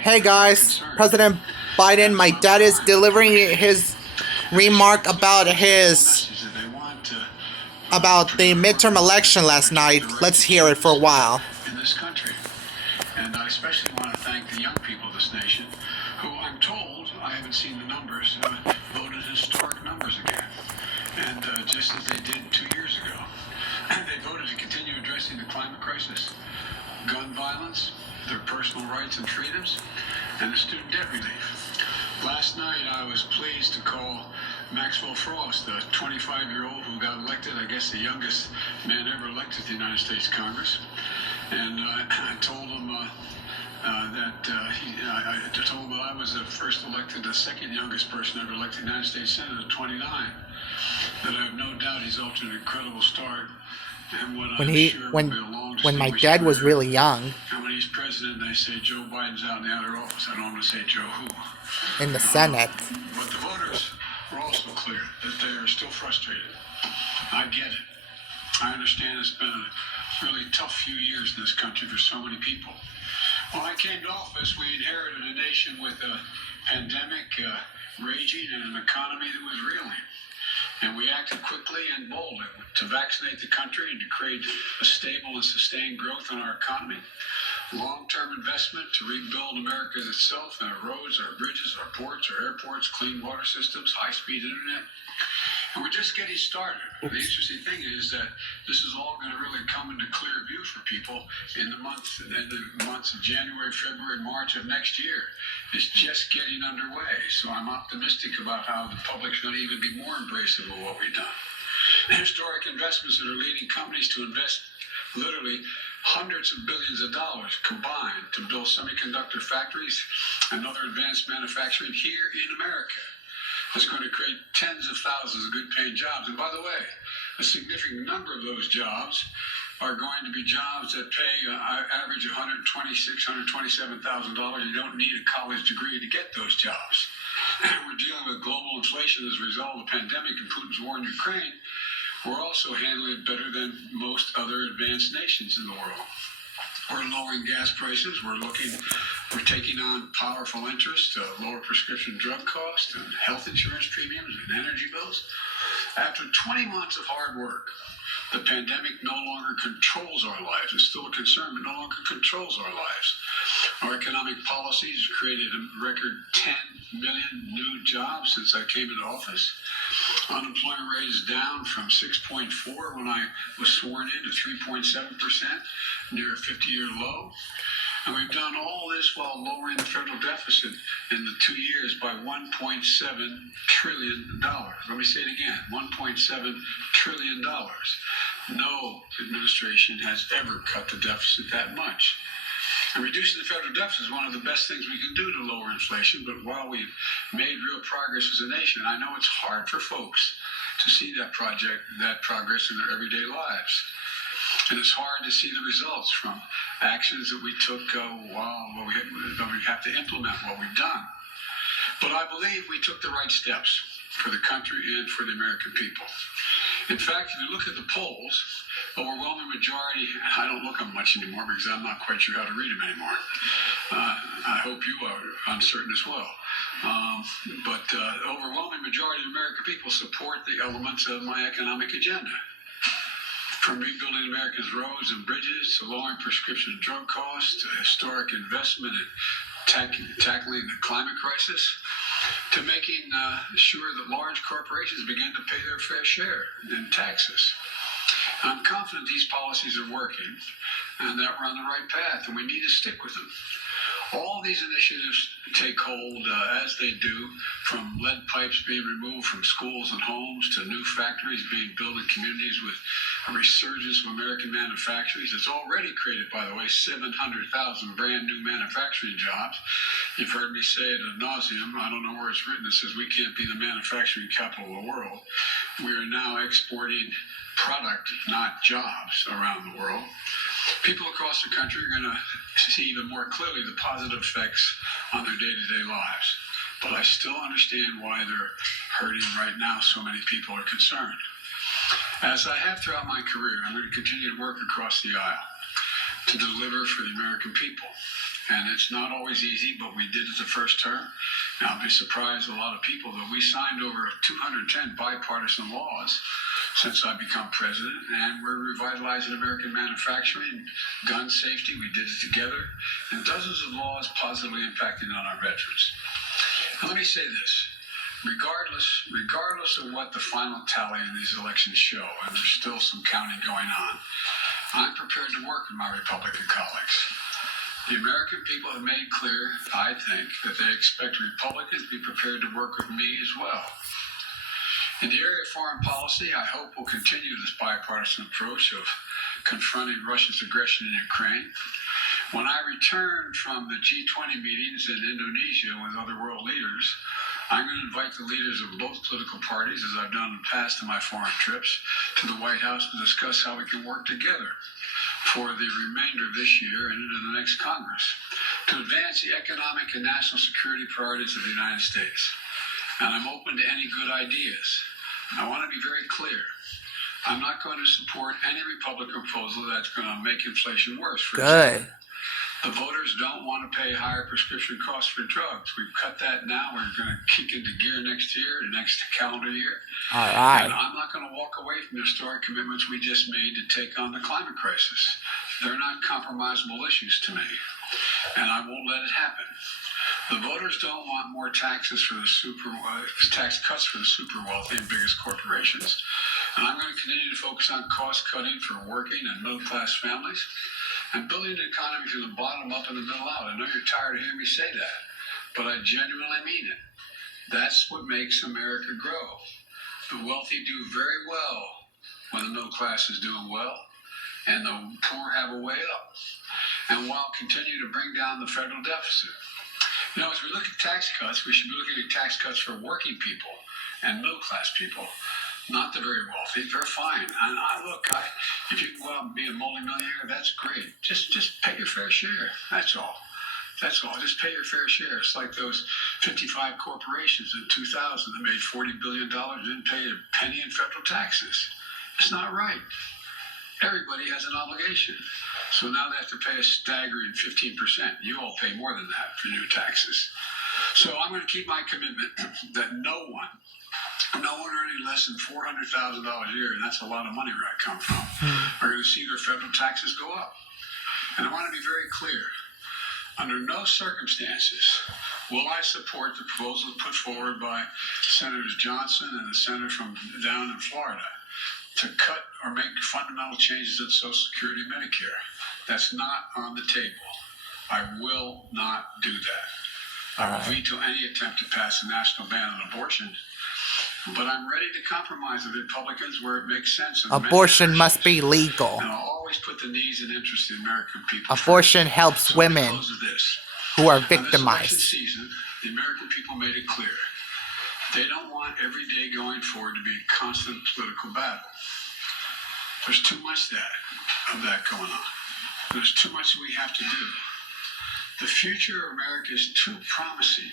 Hey guys, President Biden, my dad is delivering his remark about the midterm election last night. Let's hear it for a while. In this country. And I especially want to thank the young people of this nation who I'm told, I haven't seen the numbers, voted historic numbers again. And just as they did 2 years ago. They voted to continue addressing the climate crisis, gun violence, their personal rights and freedoms, and the student debt relief. Last night I was pleased to call Maxwell Frost, the 25-year-old who got elected, I guess the youngest man ever elected to the United States Congress. And I told him I told him that I was the first elected, the second youngest person ever elected to the United States Senate at 29. That I have no doubt he's off to an incredible start. And what I'm sure will be a long, when my dad was career. really young, And when he's president, they say Joe Biden's out in the outer office. I don't want to say Joe who. in the Senate, But the voters are also clear that they are still frustrated. I get it. I understand it's been a really tough few years in this country for so many people. When I came to office, we inherited a nation with a pandemic raging and an economy that was reeling. And we acted quickly and boldly to vaccinate the country and to create a stable and sustained growth in our economy. Long-term investment to rebuild America itself, and our roads, our bridges, our ports, our airports, clean water systems, high-speed internet. And we're just getting started. The interesting thing is that this is all going to really come into clear view for people in the months of January, February, March of next year. It's just getting underway. So I'm optimistic about how the public's going to even be more embracive of what we've done. Historic investments that are leading companies to invest literally hundreds of billions of dollars combined to build semiconductor factories and other advanced manufacturing here in America. It's going to create tens of thousands of good-paying jobs. And by the way, a significant number of those jobs are going to be jobs that pay average $126,000, $127,000. You don't need a college degree to get those jobs. And we're dealing with global inflation as a result of the pandemic and Putin's war in Ukraine. We're also handling it better than most other advanced nations in the world. We're lowering gas prices. We're taking on powerful interests to lower prescription drug costs and health insurance premiums and energy bills. After 20 months of hard work, the pandemic no longer controls our lives. It's still a concern, but no longer controls our lives. Our economic policies created a record 10 million new jobs since I came into office. Unemployment rate is down from 6.4 when I was sworn in to 3.7%, near a 50-year low. And we've done all this while lowering the federal deficit in the 2 years by $1.7 trillion. Let me say it again, $1.7 trillion. No administration has ever cut the deficit that much. And reducing the federal deficit is one of the best things we can do to lower inflation. But while we've made real progress as a nation, I know it's hard for folks to see that progress in their everyday lives. And it's hard to see the results from actions that we took while we have to implement what we've done. But I believe we took the right steps for the country and for the American people. In fact, if you look at the polls, overwhelming majority, I don't look at them much anymore because I'm not quite sure how to read them anymore. I hope you are uncertain as well. But overwhelming majority of American people support the elements of my economic agenda. From rebuilding America's roads and bridges to lowering prescription drug costs to historic investment in tackling the climate crisis to making sure that large corporations begin to pay their fair share in taxes. I'm confident these policies are working and that we're on the right path, and we need to stick with them. All these initiatives take hold as they do, from lead pipes being removed from schools and homes to new factories being built in communities with a resurgence of American manufacturers. It's already created, by the way, 700,000 brand new manufacturing jobs. You've heard me say it ad nauseum. I don't know where it's written. It says we can't be the manufacturing capital of the world. We are now exporting product, not jobs, around the world. People across the country are going to see even more clearly the positive effects on their day-to-day lives. But I still understand why they're hurting right now. So many people are concerned. As I have throughout my career, I'm going to continue to work across the aisle to deliver for the American people. And it's not always easy, but we did it the first term. Now, I'll be surprised a lot of people, but we signed over 210 bipartisan laws since I become president, and we're revitalizing American manufacturing, gun safety. We did it together, and dozens of laws positively impacting on our veterans. Now, let me say this. Regardless of what the final tally in these elections show, and there's still some counting going on, I'm prepared to work with my Republican colleagues. The American people have made clear, I think, that they expect Republicans to be prepared to work with me as well. In the area of foreign policy, I hope we'll continue this bipartisan approach of confronting Russia's aggression in Ukraine. When I return from the G20 meetings in Indonesia with other world leaders, I'm going to invite the leaders of both political parties, as I've done in the past in my foreign trips, to the White House to discuss how we can work together for the remainder of this year and into the next Congress to advance the economic and national security priorities of the United States. And I'm open to any good ideas. I want to be very clear. I'm not going to support any Republican proposal that's going to make inflation worse. For example, the voters don't want to pay higher prescription costs for drugs. We've cut that now. We're going to kick into gear next year, the next calendar year. All right. And I'm not going to walk away from the historic commitments we just made to take on the climate crisis. They're not compromisable issues to me, and I won't let it happen. The voters don't want more taxes for the tax cuts for the super wealthy and biggest corporations. And I'm going to continue to focus on cost cutting for working and middle class families and building an economy from the bottom up and the middle out. I know you're tired of hearing me say that, but I genuinely mean it. That's what makes America grow. The wealthy do very well when the middle class is doing well, and the poor have a way up. And while continue to bring down the federal deficit. You know, as we look at tax cuts, we should be looking at tax cuts for working people and middle class people, not the very wealthy. They're fine. And if you can go out and be a multimillionaire, that's great. Just pay your fair share. That's all. That's all. Just pay your fair share. It's like those 55 corporations in 2000 that made $40 billion and didn't pay a penny in federal taxes. It's not right. Everybody has an obligation. So now they have to pay a staggering 15%. You all pay more than that for new taxes. So I'm going to keep my commitment that no one earning less than $400,000 a year, and that's a lot of money where I come from, are going to see their federal taxes go up. And I want to be very clear. Under no circumstances will I support the proposal put forward by Senators Johnson and the senator from down in Florida to cut or make fundamental changes in Social Security and Medicare. That's not on the table. I will not do that. I will veto any attempt to pass a national ban on abortion, but I'm ready to compromise with Republicans where it makes sense. Abortion must be legal. And I'll always put the needs and interests of the American people Abortion first. helps women who are victimized. This election season, the American people made it clear. They don't want every day going forward to be a constant political battle. There's too much of that going on. There's too much we have to do. The future of America is too promising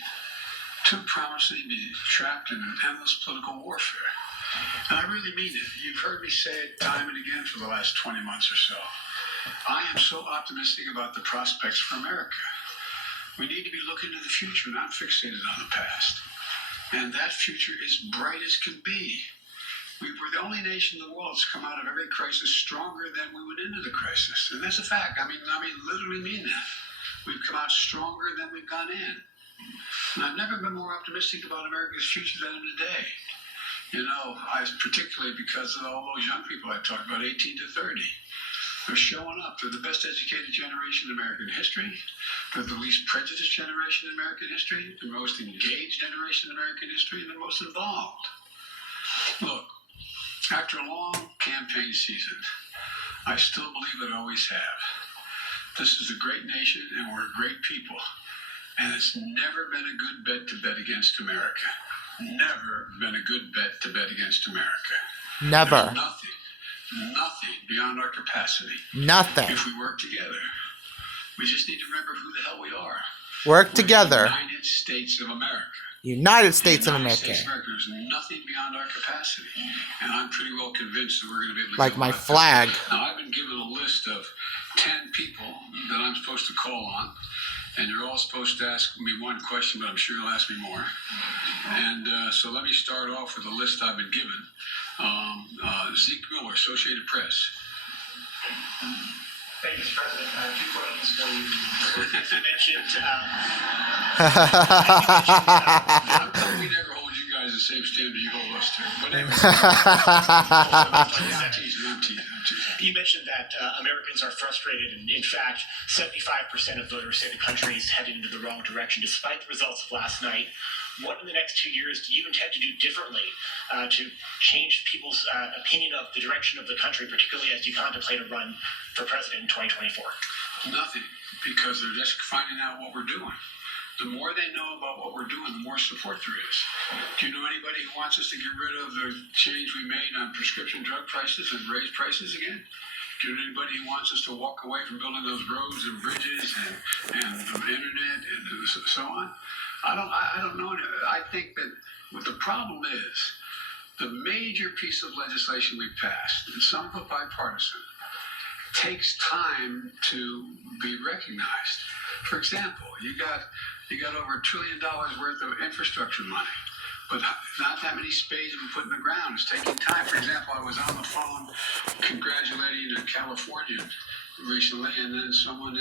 to be trapped in an endless political warfare. And I really mean it. You've heard me say it time and again for the last 20 months or so. I am so optimistic about the prospects for America. We need to be looking to the future, not fixated on the past. And that future is bright as can be. We were the only nation in the world that's come out of every crisis stronger than we went into the crisis. And that's a fact. I mean, literally mean that. We've come out stronger than we've gone in. And I've never been more optimistic about America's future than today. You know, particularly because of all those young people I talked about, 18 to 30. They're showing up. They're the best educated generation in American history. They're the least prejudiced generation in American history, the most engaged generation in American history, and the most involved. Look, after a long campaign season, I still believe I always have. This is a great nation, and we're great people. And it's never been a good bet to bet against America. Never been a good bet to bet against America. Never. There's nothing beyond our capacity. Nothing. If we work together. We just need to remember who the hell we are. Work together. The United States of America. United States of America. There's nothing beyond our capacity. And I'm pretty well convinced that we're going to be able to like my flag. Now, I've been given a list of 10 people that I'm supposed to call on. and you're all supposed to ask me one question, but I'm sure you'll ask me more. And so let me start off with a list I've been given. Zeke Miller, Associated Press. Thank you, Mr. President. Two questions for you. You mentioned. We never hold you guys the same standard you hold us to. But anyway, I'm teasing. You mentioned that Americans are frustrated, and in fact, 75% of voters say the country is headed into the wrong direction, despite the results of last night. What in the next 2 years do you intend to do differently to change people's opinion of the direction of the country, particularly as you contemplate a run for president in 2024? Nothing, because they're just finding out what we're doing. The more they know about what we're doing, the more support there is. Do you know anybody who wants us to get rid of the change we made on prescription drug prices and raise prices again? Do you know anybody who wants us to walk away from building those roads and bridges and the internet and so on? I don't know. I think that what the problem is, the major piece of legislation we passed, and some of it bipartisan, takes time to be recognized. For example, you got over $1 trillion worth of infrastructure money, but not that many spades have been put in the ground. It's taking time. For example, I was on the phone congratulating a Californian recently, and then someone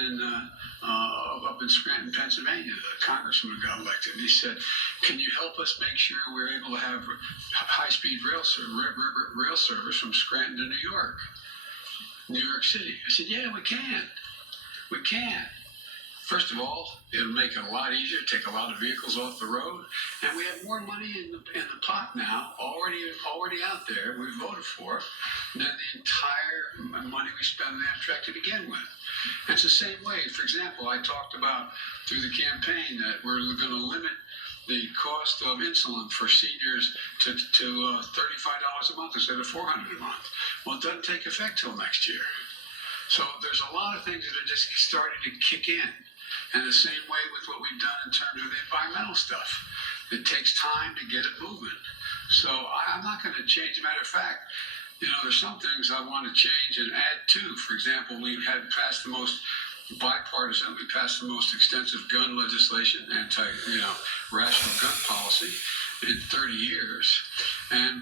up in Scranton, Pennsylvania, the congressman got elected. And he said, "Can you help us make sure we're able to have high-speed rail service from Scranton to New York City?" I said, "Yeah, we can. We can. First of all, it'll make it a lot easier, take a lot of vehicles off the road, and we have more money in the pot now, already out there, we voted for, than the entire money we spend on Amtrak to begin with. And it's the same way. For example, I talked about through the campaign that we're going to limit the cost of insulin for seniors to $35 a month instead of $400 a month. Well, it doesn't take effect till next year. So there's a lot of things that are just starting to kick in. And the same way with what we've done in terms of the environmental stuff. It takes time to get it moving. So I'm not going to change. As a matter of fact, there's some things I want to change and add to. For example, we had passed the most bipartisan, we passed the most extensive gun legislation, rational gun policy in 30 years,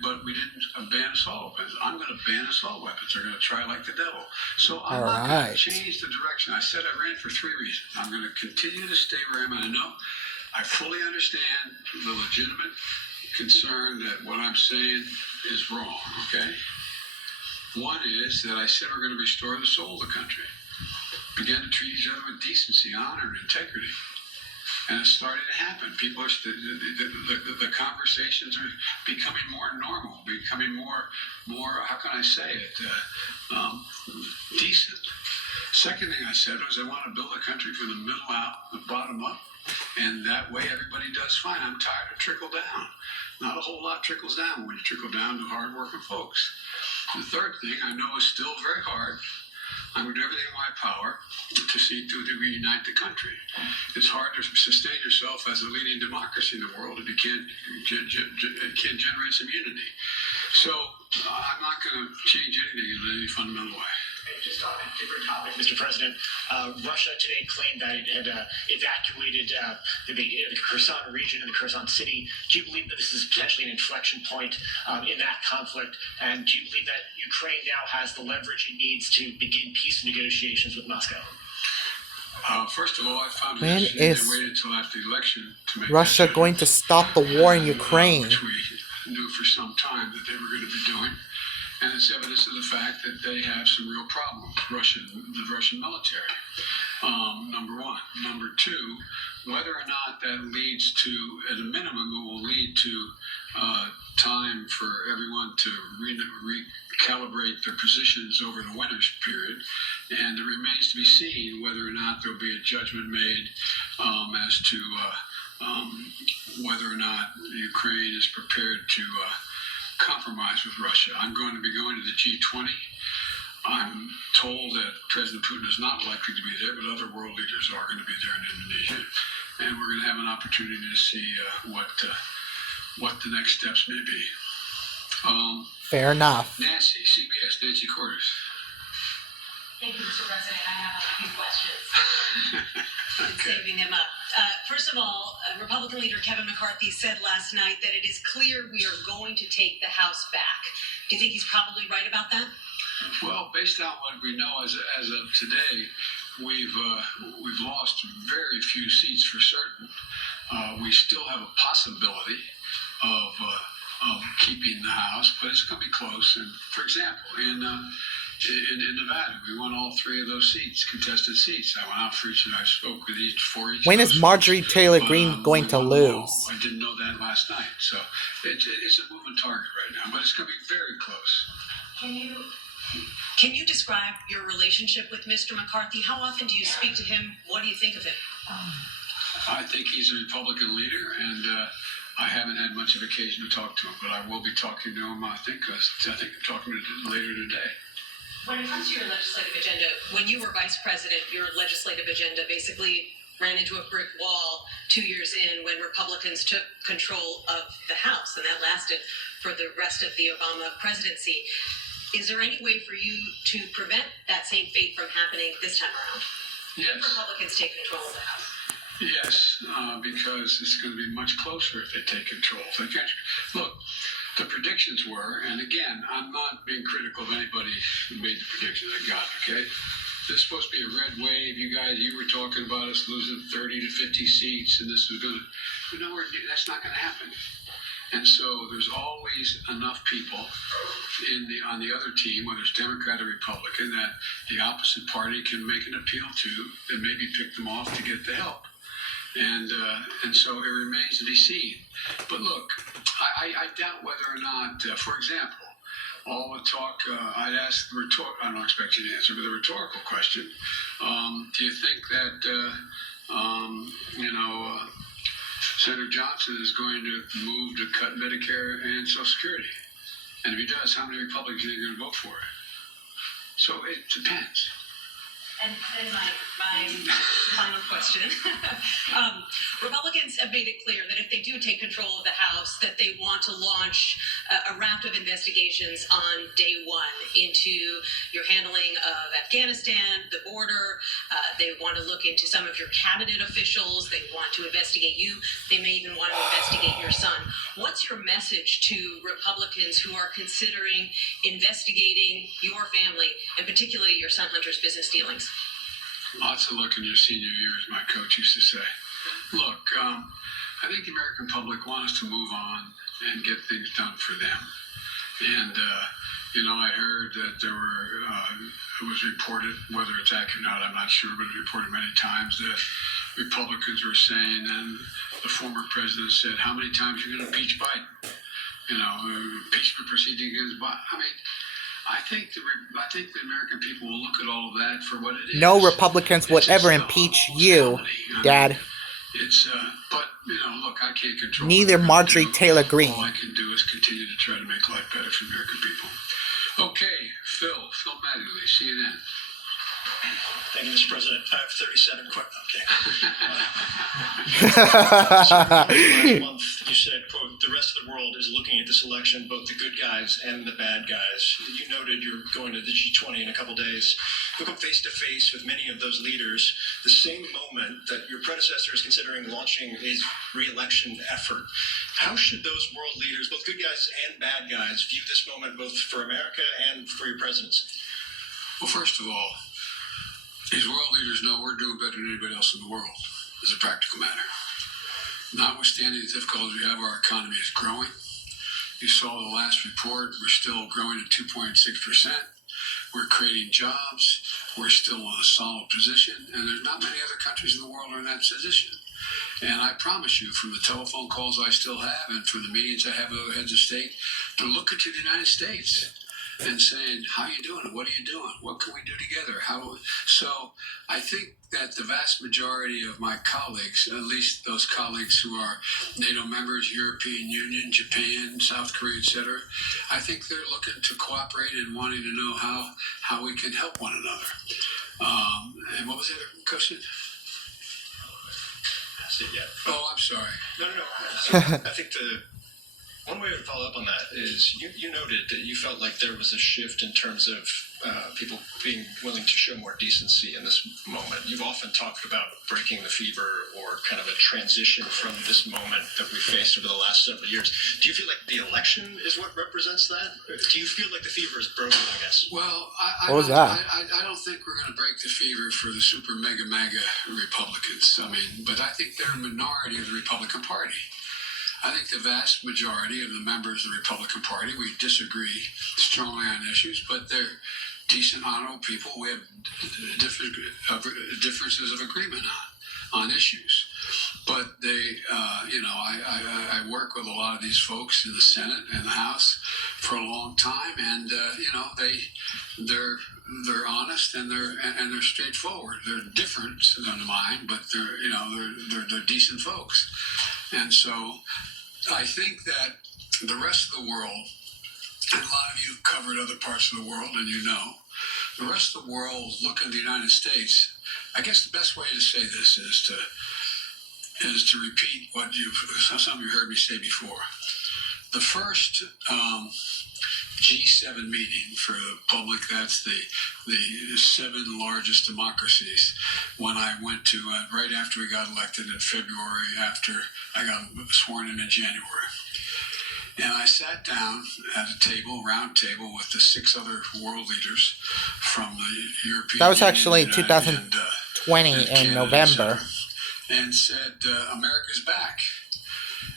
but we didn't ban assault weapons. I'm going to ban assault weapons. They're going to try like the devil. So I'm not going to change the direction. I said I ran for 3 reasons. I'm going to continue to stay where I am, and I know I fully understand the legitimate concern that what I'm saying is wrong, okay? One is that I said we're going to restore the soul of the country, begin to treat each other with decency, honor, and integrity. And it's starting to happen. People are the conversations are becoming more normal, becoming more. How can I say it? Decent. Second thing I said was I want to build a country from the middle out, the bottom up, and that way everybody does fine. I'm tired of trickle down. Not a whole lot trickles down when you trickle down to hardworking folks. The third thing I know is still very hard. I'm going to do everything in my power to see to reunite the country. It's hard to sustain yourself as a leading democracy in the world if you can't generate some unity. So I'm not going to change anything in any fundamental way. Just on a different topic, Mr. President, Russia today claimed that it had evacuated the Kherson region and the Kherson city. Do you believe that this is potentially an inflection point in that conflict? And do you believe that Ukraine now has the leverage it needs to begin peace negotiations with Moscow? First of all, I found it When interesting is they waited until after the election to make Russia going to stop the war in Ukraine? Which we knew for some time that they were going to be doing. And it's evidence of the fact that they have some real problems, the Russian military, number one. Number two, whether or not that leads to, at a minimum, it will lead to time for everyone to recalibrate their positions over the winter period. And it remains to be seen whether or not there'll be a judgment made as to whether or not Ukraine is prepared to compromise with Russia. I'm going to be going to the G20. I'm told that President Putin is not likely to be there, but other world leaders are going to be there in Indonesia. And we're going to have an opportunity to see what the next steps may be. Fair enough. Nancy Cordes. Thank you, Mr. President. I have a few questions. Okay. Saving him up. First of all, Republican leader Kevin McCarthy said last night that it is clear we are going to take the House back. Do you think he's probably right about that? Well, based on what we know as of today, we've lost very few seats for certain. We still have a possibility of keeping the House, but it's going to be close. And for example, in Nevada, we won all 3 of those seats, contested seats. I went out for each, and I spoke with each for each. When is Marjorie Taylor Greene going to lose? I didn't know that last night, so it's a moving target right now, but it's going to be very close. Can you describe your relationship with Mr. McCarthy? How often do you speak to him? What do you think of him? I think he's a Republican leader, and I haven't had much of occasion to talk to him, but I will be talking to him. I think I'm talking to him later today. When it comes to your legislative agenda, when you were vice president, your legislative agenda basically ran into a brick wall 2 years in when Republicans took control of the House, and that lasted for the rest of the Obama presidency. Is there any way for you to prevent that same fate from happening this time around? Yes. If Republicans take control of the House? Yes, because it's going to be much closer if they take control. Look, the predictions were, and again, I'm not being critical of anybody who made the predictions I got, okay? This is supposed to be a red wave. You were talking about us losing 30 to 50 seats, and this was going to, that's not going to happen. And so there's always enough people on the other team, whether it's Democrat or Republican, that the opposite party can make an appeal to and maybe pick them off to get the help. And so it remains to be seen. But look, I doubt whether or not, for example, all the talk, I'd ask I don't expect you to answer, but the rhetorical question, do you think that, Senator Johnson is going to move to cut Medicare and Social Security? And if he does, how many Republicans are going to vote for it? So it depends. And then my final question. Republicans have made it clear that if they do take control of the House, that they want to launch a raft of investigations on day one into your handling of Afghanistan, the border. They want to look into some of your cabinet officials. They want to investigate you. They may even want to investigate your son. What's your message to Republicans who are considering investigating your family, and particularly your son Hunter's business dealings? Lots of luck in your senior year, as my coach used to say. Look, I think the American public want us to move on and get things done for them. And, I heard that it was reported, whether it's accurate or not, I'm not sure, but it was reported many times that Republicans were saying, and the former president said, how many times are you going to impeach Biden? Impeachment proceeding against Biden. I think the American people will look at all of that for what it is. No Republicans would ever impeach you, Dad. But look, I can't control. Neither Marjorie Taylor Greene. All I can do is continue to try to make life better for the American people. Okay, Phil Mattingly, CNN. Thank you, Mr. President. I have 37 Last month, you said, quote, the rest of the world is looking at this election, both the good guys and the bad guys. You noted you're going to the G20 in a couple days. You'll come face to face with many of those leaders the same moment that your predecessor is considering launching his re-election effort. How should those world leaders, both good guys and bad guys, view this moment both for America and for your presidency? Well, first of all, these world leaders know we're doing better than anybody else in the world as a practical matter. Notwithstanding the difficulties we have, our economy is growing. You saw the last report, we're still growing at 2.6%. We're creating jobs. We're still in a solid position. And there's not many other countries in the world are in that position. And I promise you, from the telephone calls I still have and from the meetings I have with other heads of state, they're looking to the United States and saying, how are you doing? What are you doing? What can we do together? So I think that the vast majority of my colleagues, at least those colleagues who are NATO members, European Union, Japan, South Korea, etc., I think they're looking to cooperate and wanting to know how we can help one another. And what was the other question? That's it, yeah. Oh, I'm sorry. No. So I think one way to follow up on that is you noted that you felt like there was a shift in terms of people being willing to show more decency in this moment. You've often talked about breaking the fever or kind of a transition from this moment that we faced over the last several years. Do you feel like the election is what represents that? Do you feel like the fever is broken, I guess? Well, What was that? I don't think we're going to break the fever for the super mega MAGA Republicans. I mean, but I think they're a minority of the Republican Party. I think the vast majority of the members of the Republican Party, we disagree strongly on issues, but they're decent, honorable people. We have differences of agreement on issues. But they, I work with a lot of these folks in the Senate and the House for a long time, and they're honest and they're straightforward. They're different than mine, but they're decent folks. And so I think that the rest of the world, and a lot of you have covered other parts of the world, and the rest of the world look at the United States. I guess the best way to say this is to repeat what some of you heard me say before. The first G7 meeting for the public, that's the 7 largest democracies, when I went to right after we got elected in February, after I got sworn in January. And I sat down at a table, round table, with the 6 other world leaders from the European That was Union actually and, 2020 and in Canada, November. and said, America's back.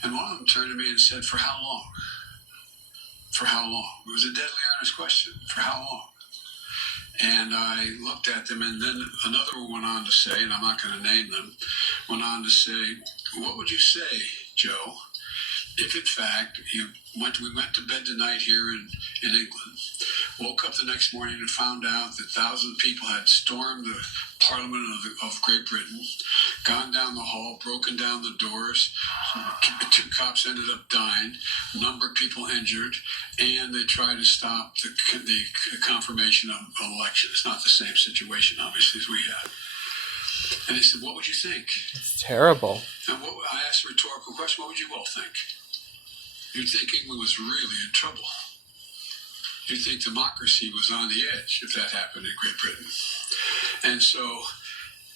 And one of them turned to me and said, for how long? For how long? It was a deadly honest question. For how long? And I looked at them, and then another one went on to say, and I'm not going to name them, went on to say, what would you say, Joe, if in fact we went to bed tonight here in England, woke up the next morning and found out that thousands of people had stormed the Parliament of Great Britain, gone down the hall, broken down the doors, 2 cops ended up dying, a number of people injured, and they tried to stop the confirmation of an election. It's not the same situation, obviously, as we have. And they said, what would you think? It's terrible. And I asked a rhetorical question, what would you all think? You'd think England was really in trouble. You'd think democracy was on the edge if that happened in Great Britain. And so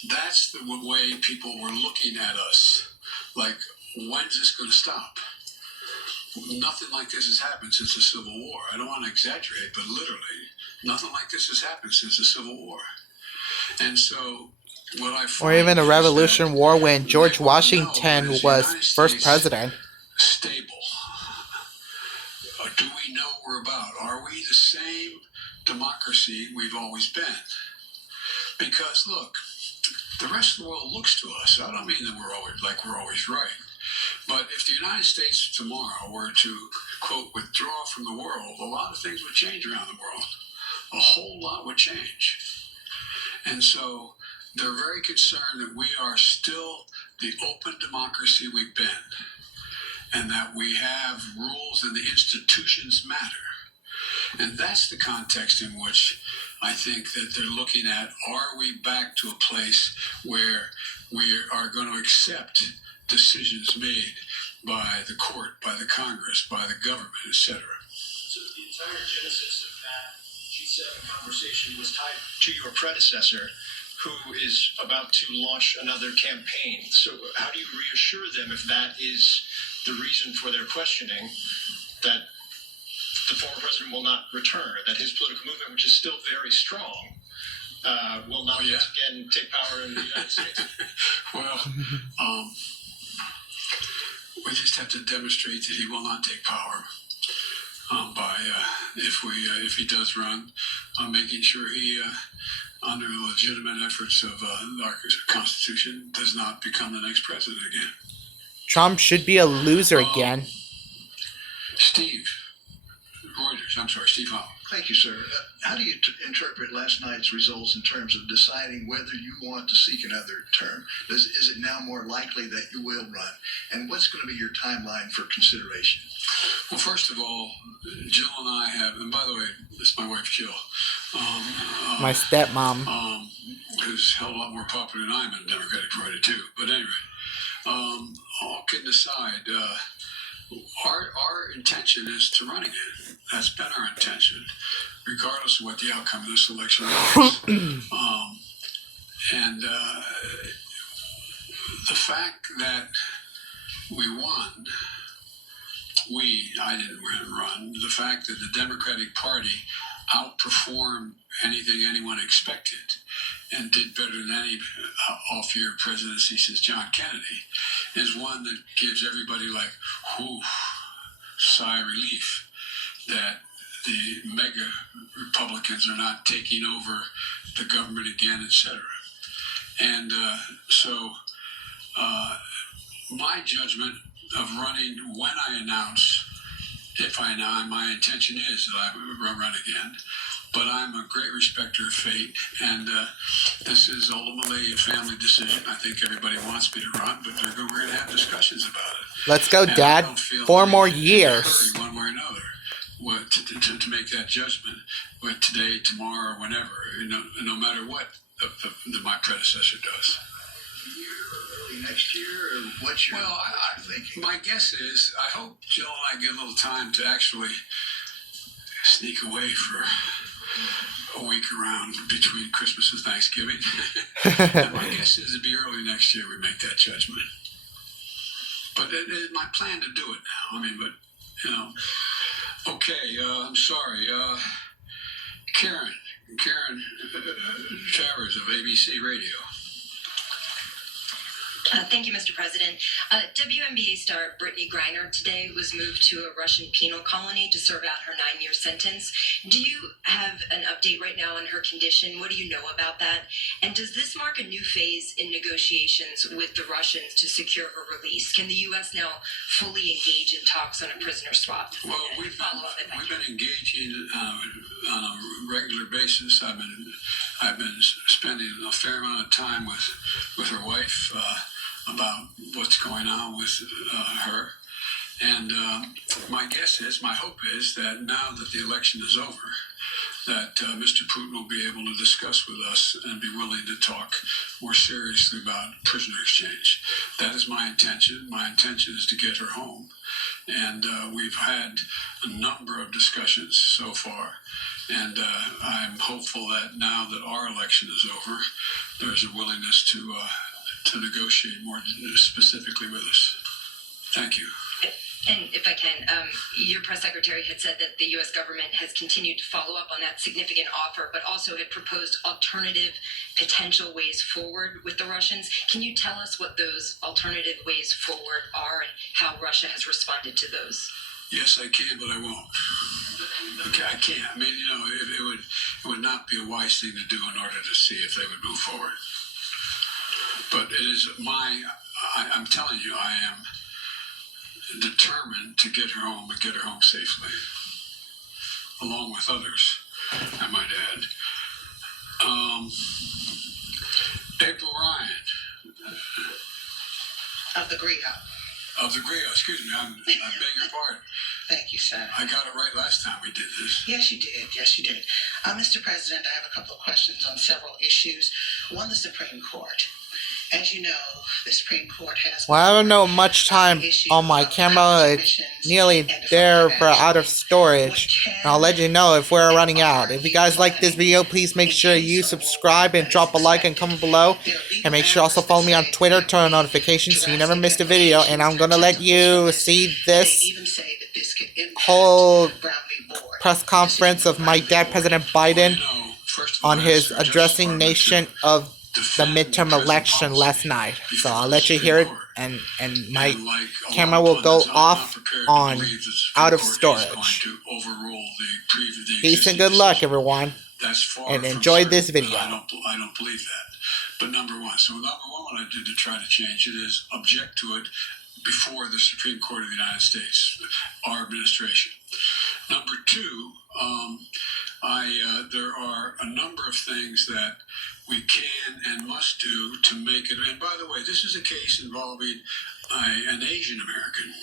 that's the way people were looking at us. Like, when's this going to stop? Nothing like this has happened since the Civil War. I don't want to exaggerate, but literally, nothing like this has happened since the Civil War. And so what I find Or even a is Revolution War when that George they want to know, Washington is the was United first States president. stable? Do we know what we're about? Are we the same democracy we've always been? Because look, the rest of the world looks to us. I don't mean that we're always right. But if the United States tomorrow were to, quote, withdraw from the world, a lot of things would change around the world. A whole lot would change. And so they're very concerned that we are still the open democracy we've been, and that we have rules and the institutions matter. And that's the context in which I think that they're looking at, are we back to a place where we are going to accept decisions made by the court, by the Congress, by the government, etc. So the entire genesis of that G7 conversation was tied to your predecessor, who is about to launch another campaign. So how do you reassure them, if that is the reason for their questioning, that the former president will not return, that his political movement, which is still very strong, will not once again take power in the United States? Well, we just have to demonstrate that he will not take power by if he does run, making sure he, under the legitimate efforts of our Constitution, does not become the next president again. Trump should be a loser again. Steve Hall. Thank you, sir. How do you interpret last night's results in terms of deciding whether you want to seek another term? Is it now more likely that you will run? And what's going to be your timeline for consideration? Well, first of all, Jill and I have, and by the way, this is my wife, Jill. My stepmom. Who's held a lot more popular than I am in the Democratic Party, too. But anyway, all kidding aside, our intention is to run again. That's been our intention. regardless of what the outcome of this election is. And the fact that we won, I didn't run, the fact that the Democratic Party outperformed anything anyone expected and did better than any off-year presidency since John Kennedy is one that gives everybody like, whew, sigh of relief that the mega Republicans are not taking over the government again, etc. And so my judgment of running when I announce, if I know, my intention is that I will run again. But I'm a great respecter of fate, and this is ultimately a family decision. I think everybody wants me to run, but we're going to have discussions about it. Let's go, And Dad. I don't feel 4 more any years. hurry one way or another to make that judgment, but today, tomorrow, or whenever, no matter what my predecessor does. Early next year, or what's your thinking? My guess is, I hope Jill and I get a little time to actually sneak away for a week around between Christmas and Thanksgiving. And my guess is it'll be early next year we make that judgment. But it is my plan to do it now. I mean, but, okay, I'm sorry. Karen Travers of ABC Radio. Thank you, Mr. President. WNBA star Brittany Griner today was moved to a Russian penal colony to serve out her 9-year sentence. Do you have an update right now on her condition? What do you know about that? And does this mark a new phase in negotiations with the Russians to secure her release? Can the U.S. now fully engage in talks on a prisoner swap? Well, we've been engaging on a regular basis. I've been spending a fair amount of time with her wife about what's going on with her. And my hope is that now that the election is over, that Mr. Putin will be able to discuss with us and be willing to talk more seriously about prisoner exchange. That is my intention. My intention is to get her home. And we've had a number of discussions so far. And I'm hopeful that now that our election is over, there's a willingness to negotiate more specifically with us. Thank you. And if I can, your press secretary had said that the U.S. government has continued to follow up on that significant offer, but also had proposed alternative potential ways forward with the Russians. Can you tell us what those alternative ways forward are and how Russia has responded to those? Yes, I can, but I won't. Okay, I can't. I mean, it would not be a wise thing to do in order to see if they would move forward. But it is I'm telling you, I am determined to get her home and get her home safely, along with others, I might add. April Ryan. Of the GRIO. Of the GRIO, excuse me, I beg your pardon. Thank you, sir. I got it right last time we did this. Yes, you did. Yes, you did. Mr. President, I have a couple of questions on several issues. One, the Supreme Court. As you know, the Supreme Court has... Well, I don't know much time on my camera. It's nearly there for out of storage. And I'll let you know if we're running out. If you guys like this video, please make sure you subscribe and drop a like and comment below. And make sure also follow me on Twitter, turn on notifications so you never miss a video. And I'm going to let you see this whole press conference of my dad, President Biden, on his addressing nation of the midterm election last night. So I'll let you hear it, and my camera will go off on out of storage. Peace and good luck, everyone, and enjoy this video. I don't believe that. But number one, what I did to try to change it is object to it before the Supreme Court of the United States, our administration. Number two, there are a number of things that we can and must do to make it. And by the way, this is a case involving an Asian American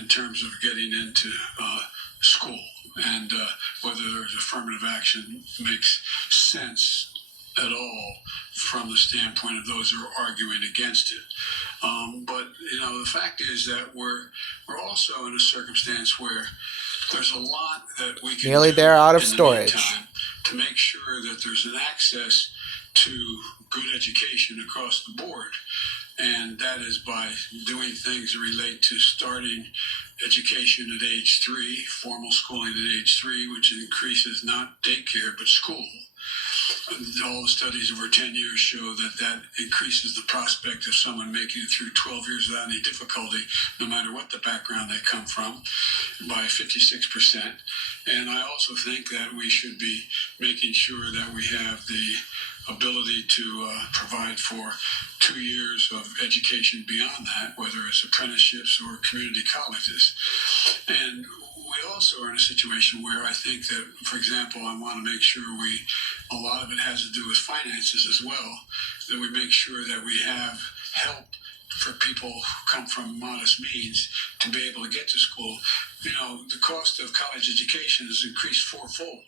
in terms of getting into school, and whether there's affirmative action makes sense at all from the standpoint of those who are arguing against it. But the fact is that we're also in a circumstance where there's a lot that we can Nearly do there, out of in the storage. meantime to make sure that there's an access to good education across the board. And that is by doing things that relate to starting education at age 3, formal schooling at age 3, which increases not daycare but school. And all the studies over 10 years show that that increases the prospect of someone making it through 12 years without any difficulty, no matter what the background they come from, by 56%. And I also think that we should be making sure that we have the ability to provide for 2 years of education beyond that, whether it's apprenticeships or community colleges. And we also are in a situation where I think that, for example, I want to make sure a lot of it has to do with finances as well, that we make sure that we have help for people who come from modest means to be able to get to school. You know, the cost of college education has increased fourfold.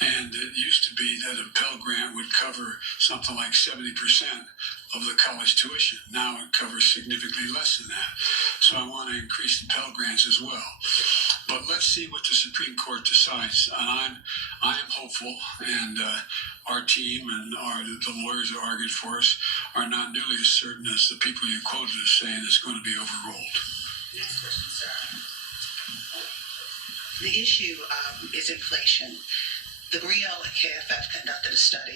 And it used to be that a Pell Grant would cover something like 70% of the college tuition. Now it covers significantly less than that. So I want to increase the Pell Grants as well. But let's see what the Supreme Court decides. And I am hopeful, and our team and the lawyers who argued for us are not nearly as certain as the people you quoted as saying it's going to be overruled. Next question, sir. The issue is inflation. The GRIO and KFF conducted a study